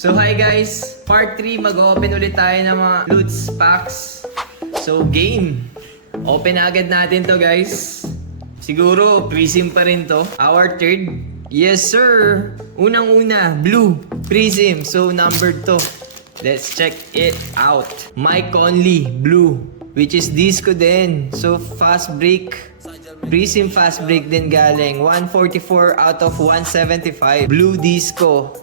So hi guys, part 3 mag-open ulit tayo ng mga loots packs. So game, open agad natin to guys. Siguro prism pa rin to. Our third, yes sir. Unang-una, blue prism. So numbered to. Let's check it out. Mike Conley, blue, which is disco din. So fast break, prism fast break din galing. 144 out of 175. Blue disco.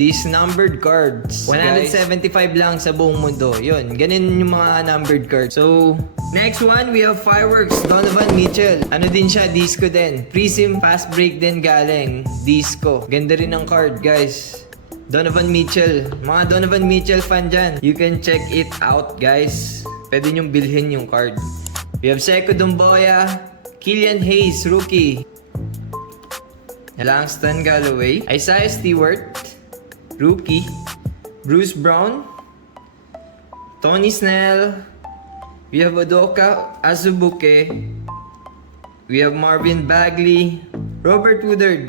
These numbered cards, 175 lang sa buong mundo. Yun, ganun yung mga numbered cards. So, next one, we have fireworks, Donovan Mitchell. Ano din siya, disco din. Prism fast break din galing. Disco. Ganda rin ang card, guys. Donovan Mitchell. Mga Donovan Mitchell fan dyan, you can check it out, guys. Pwede nyong bilhin yung card. We have Sekou Doumbouya, Killian Hayes, rookie. Langston Galloway, Isaiah Stewart, rookie. Bruce Brown, Tony Snell. We have Udoka Azubuike. We have Marvin Bagley, Robert Woodard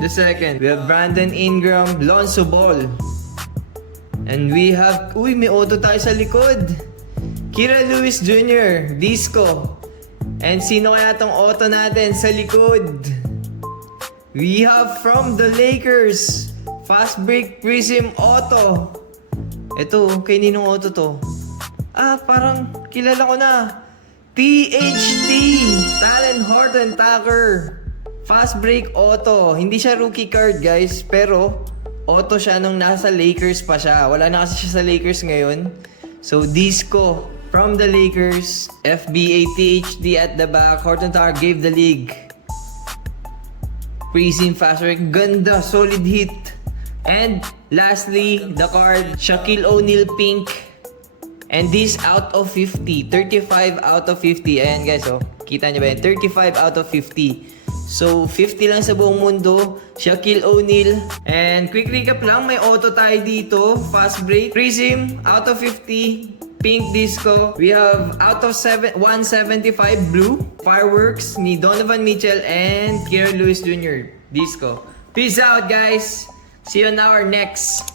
the second. We have Brandon Ingram, Lonzo Ball. And we have, uy, may auto tayo sa likod. Kira Lewis Jr., disco. And sino kaya tong auto natin sa likod? We have from the Lakers, fast break prism auto. Ito, kay ninong auto to? Parang kilala ko na. THT, Talen Horton Tucker. Fast break auto. Hindi siya rookie card guys, pero auto siya nung nasa Lakers pa siya. Wala na kasi siya sa Lakers ngayon. So disco from the Lakers. FBA THT at the back. Horton Tucker gave the league. Prism fast break. Ganda, solid hit. And lastly, the card, Shaquille O'Neal pink. And this out of 50. 35 out of 50. Ayan guys, oh. Kita nyo ba yan? 35 out of 50. So, 50 lang sa buong mundo. Shaquille O'Neal. And quick recap lang, may auto tayo dito. Fast break. Prism, out of 50. Pink disco. We have out of 175 blue. Fireworks ni Donovan Mitchell and Kira Lewis Jr. Disco. Peace out guys. See you on our next